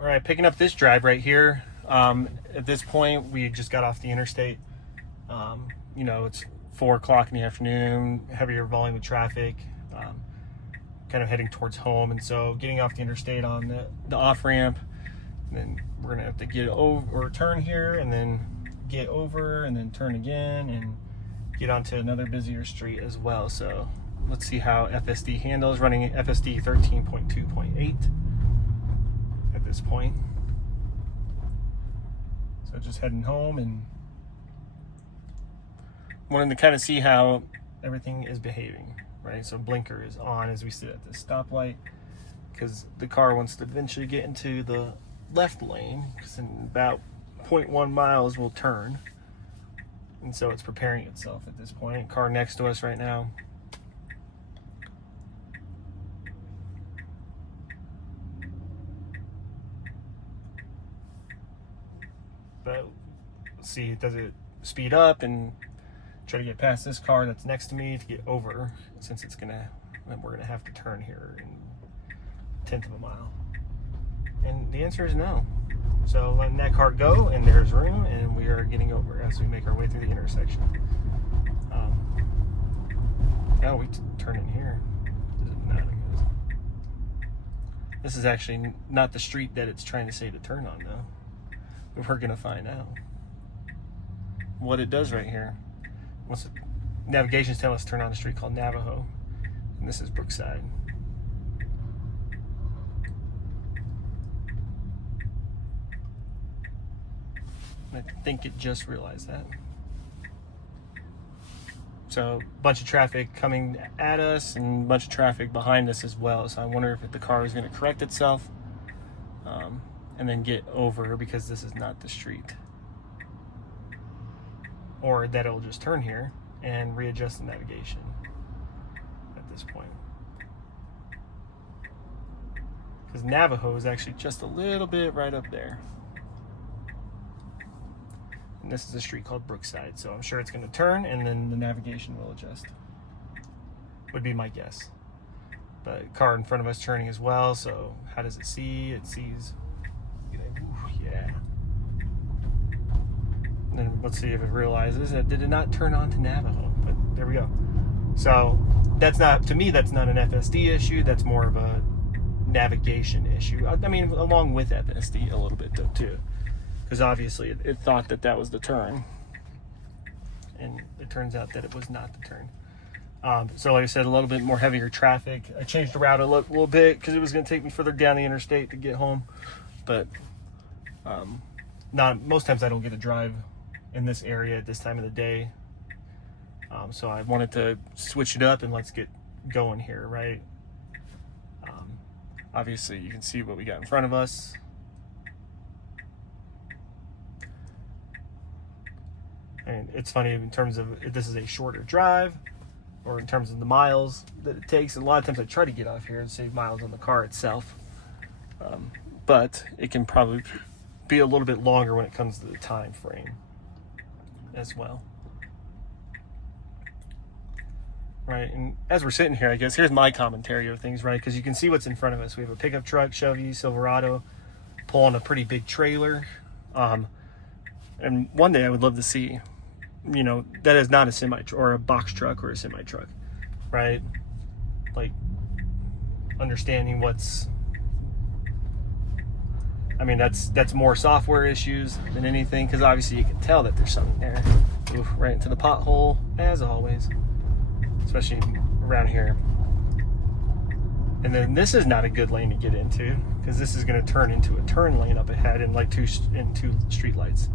All right, picking up this drive right here. At this point, we just got off the interstate. It's 4 o'clock in the afternoon, heavier volume of traffic, kind of heading towards home. And so getting off the interstate on the off ramp, and then we're gonna have to get over or turn here and then get over and then turn again and get onto another busier street as well. So let's see how FSD handles, running FSD 13.2.8 at this point. So just heading home and wanting to kind of see how everything is behaving, right? So blinker is on as we sit at the stoplight because the car wants to eventually get into the left lane, because in about 0.1 miles we'll turn. And so it's preparing itself at this point. Car next to us right now. But let's see, does it speed up and try to get past this car that's next to me to get over, since we're gonna have to turn here in 1/10 of a mile. And the answer is no. So letting that car go, and there's room, and we are getting over as we make our way through the intersection. Now we turn in here. Doesn't matter, guys. This is actually not the street that it's trying to say to turn on, though. We're gonna find out what it does right here. Navigation's telling us to turn on a street called Navajo, and this is Brookside. I think it just realized that. So a bunch of traffic coming at us and a bunch of traffic behind us as well. So I wonder if the car is going to correct itself and then get over, because this is not the street. Or that it'll just turn here and readjust the navigation at this point. Because Navajo is actually just a little bit right up there. And this is a street called Brookside, so I'm sure it's going to turn and then the navigation will adjust. Would be my guess. But car in front of us turning as well, so how does it see? It sees, yeah. And then let's see if it realizes that it did not turn on to Navajo, but there we go. So that's not, to me, that's not an FSD issue, that's more of a navigation issue. I mean, along with FSD a little bit though too. Because obviously it thought that was the turn, and it turns out that it was not the turn. So like I said, a little bit more heavier traffic. I changed the route a little bit because it was going to take me further down the interstate to get home. But most times I don't get to drive in this area at this time of the day. So I wanted to switch it up and let's get going here, right? Obviously you can see what we got in front of us. And it's funny in terms of if this is a shorter drive, or in terms of the miles that it takes. And a lot of times I try to get off here and save miles on the car itself. But it can probably be a little bit longer when it comes to the time frame as well. Right, and as we're sitting here, I guess, here's my commentary of things, right? Because you can see what's in front of us. We have a pickup truck, Chevy Silverado, pulling a pretty big trailer. And one day I would love to see, that is not a semi or a box truck or a semi truck, right? Like understanding that's more software issues than anything, because obviously you can tell that there's something there. Oof, right into the pothole as always, especially around here. And then this is not a good lane to get into, because this is going to turn into a turn lane up ahead and like two street lights.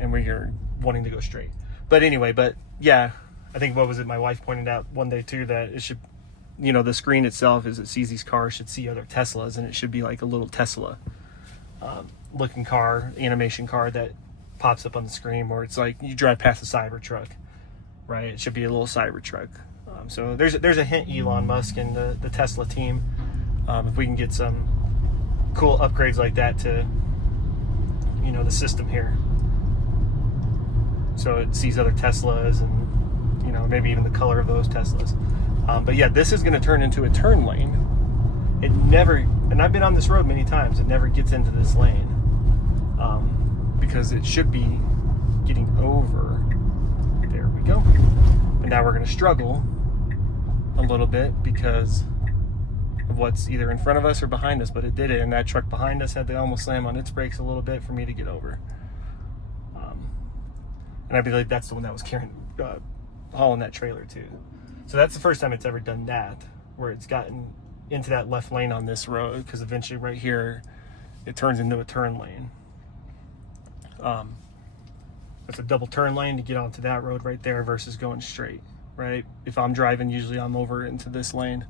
And we're wanting to go straight. But anyway, yeah, I think my wife pointed out one day too, that it should, the screen itself, as it sees these cars, should see other Teslas, and it should be like a little Tesla looking car, animation car that pops up on the screen, where it's like you drive past a Cybertruck, right? It should be a little Cybertruck. So there's a hint, Elon Musk and the Tesla team, if we can get some cool upgrades like that to the system here, so it sees other Teslas and maybe even the color of those Teslas. But yeah, this is going to turn into a turn lane. It never and I've been on this road many times, it never gets into this lane, because it should be getting over. There we go. And now we're going to struggle a little bit because of what's either in front of us or behind us, but it did it, and that truck behind us had to almost slam on its brakes a little bit for me to get over. And I believe that's the one that was carrying, hauling that trailer too. So that's the first time it's ever done that, where it's gotten into that left lane on this road, because eventually right here it turns into a turn lane. It's a double turn lane to get onto that road right there versus going straight, right? If I'm driving, usually I'm over into this lane,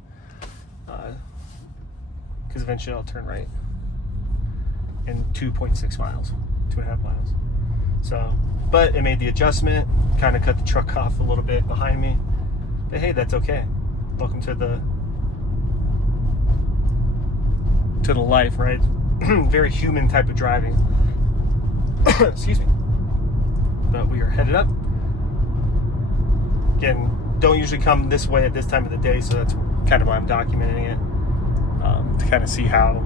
because eventually I'll turn right in 2.6 miles, 2.5 miles. So, but it made the adjustment, kind of cut the truck off a little bit behind me. But hey, that's okay. Welcome to the life, right? Very human type of driving. Excuse me. But we are headed up. Again, don't usually come this way at this time of the day, so that's kind of why I'm documenting it, to kind of see how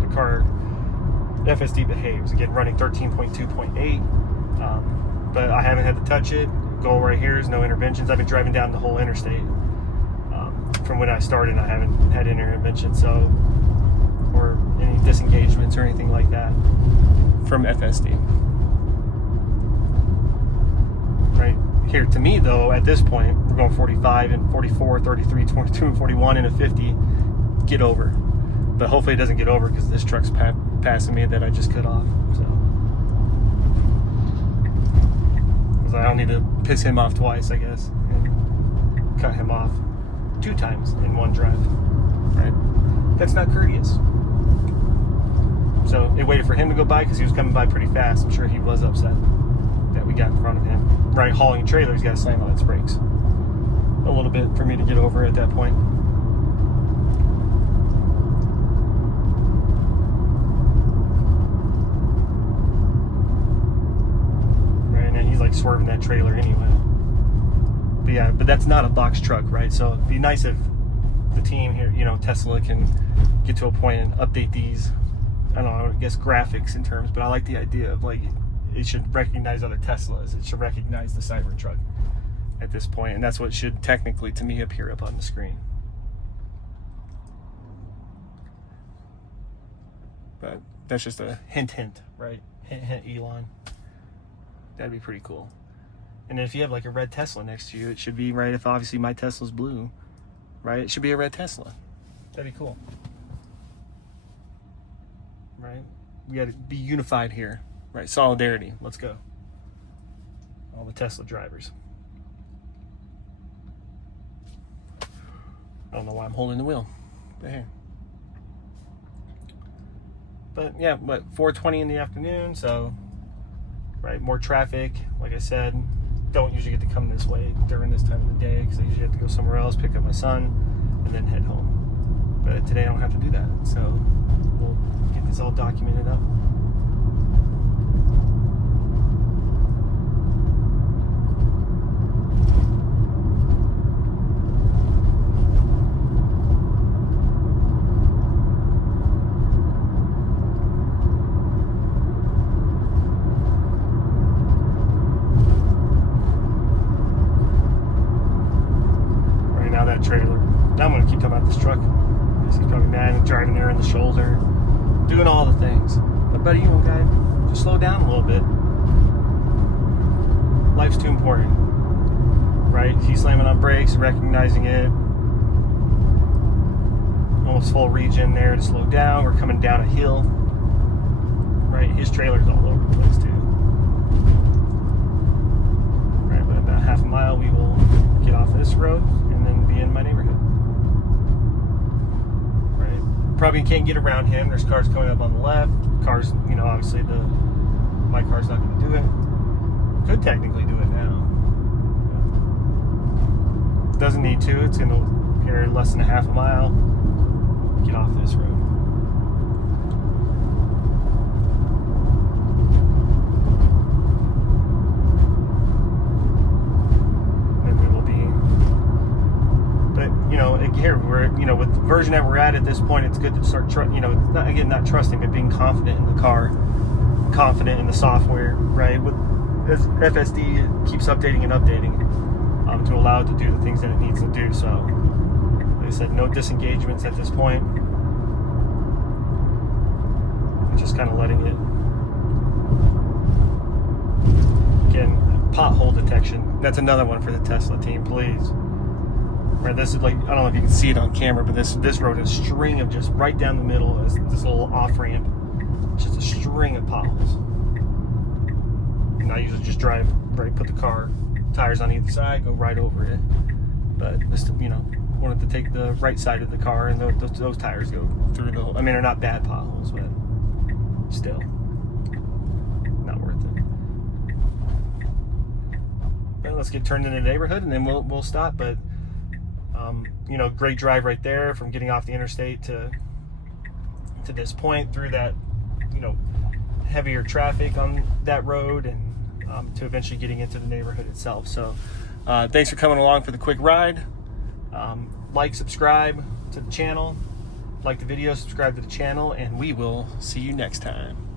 the car FSD behaves. Again, running 13.2.8, but I haven't had to touch it. Goal right here is no interventions. I've been driving down the whole interstate. From when I started, I haven't had any interventions, so, or any disengagements or anything like that from FSD. Right here, to me though, at this point, we're going 45 and 44, 33, 22, and 41 and a 50. Get over. But hopefully it doesn't get over, because this truck's passing me that I just cut off. So, because I don't need to piss him off twice, I guess, and cut him off 2 times in one drive. Right? That's not courteous. So it waited for him to go by because he was coming by pretty fast. I'm sure he was upset that we got in front of him. Right, hauling a trailer, he's got to slam on its brakes a little bit for me to get over at that point. Right, and he's like swerving that trailer anyway. But yeah, but that's not a box truck, right? So it'd be nice if the team here, you know, Tesla, can get to a point and update these, I don't know, I guess graphics in terms, but I like the idea of like, it should recognize other Teslas. It should recognize the Cybertruck at this point, and that's what should technically, to me, appear up on the screen. But that's just a hint, right? Hint, Elon. That'd be pretty cool. And if you have like a red Tesla next to you, it should be, right, if obviously my Tesla's blue, right, it should be a red Tesla. That'd be cool. Right? We gotta be unified here. Right, solidarity. Let's go. All the Tesla drivers. I don't know why I'm holding the wheel. But hey. But yeah, but 4:20 in the afternoon, so right, more traffic. Like I said, don't usually get to come this way during this time of the day, because I usually have to go somewhere else, pick up my son, and then head home. But today I don't have to do that, so we'll get this all documented up. Trailer. Now I'm going to keep talking about this truck. He's probably mad and driving there in the shoulder, doing all the things. But buddy, you know, guy, just slow down a little bit. Life's too important, right? He's slamming on brakes, recognizing it. Almost full regen there to slow down. We're coming down a hill, right? His trailer's all over the place too. Right, but about half a mile, we will get off this road and then be in my neighborhood. Right, probably can't get around him. There's cars coming up on the left. Cars, you know, obviously my car's not going to do it. Could technically do it now. Doesn't need to. It's going to appear less than a half a mile. Get off this road. Here we're, you know, with version that we're at this point, it's good to start, not trusting, but being confident in the car, confident in the software, right? As FSD keeps updating and updating to allow it to do the things that it needs to do. So, like I said, no disengagements at this point. Just kind of letting it. Again, pothole detection. That's another one for the Tesla team, please. Right, this is like, I don't know if you can see it on camera, but this road is a string of just right down the middle, this little off ramp, just a string of potholes. And I usually just drive right, put the car tires on either side, go right over it. But this, wanted to take the right side of the car, and those tires go through the. I mean, they're not bad potholes, but still not worth it. But let's get turned into the neighborhood, and then we'll stop. But great drive right there from getting off the interstate to this point through that, heavier traffic on that road, and to eventually getting into the neighborhood itself. So thanks for coming along for the quick ride. Like, subscribe to the channel, like the video, subscribe to the channel, and we will see you next time.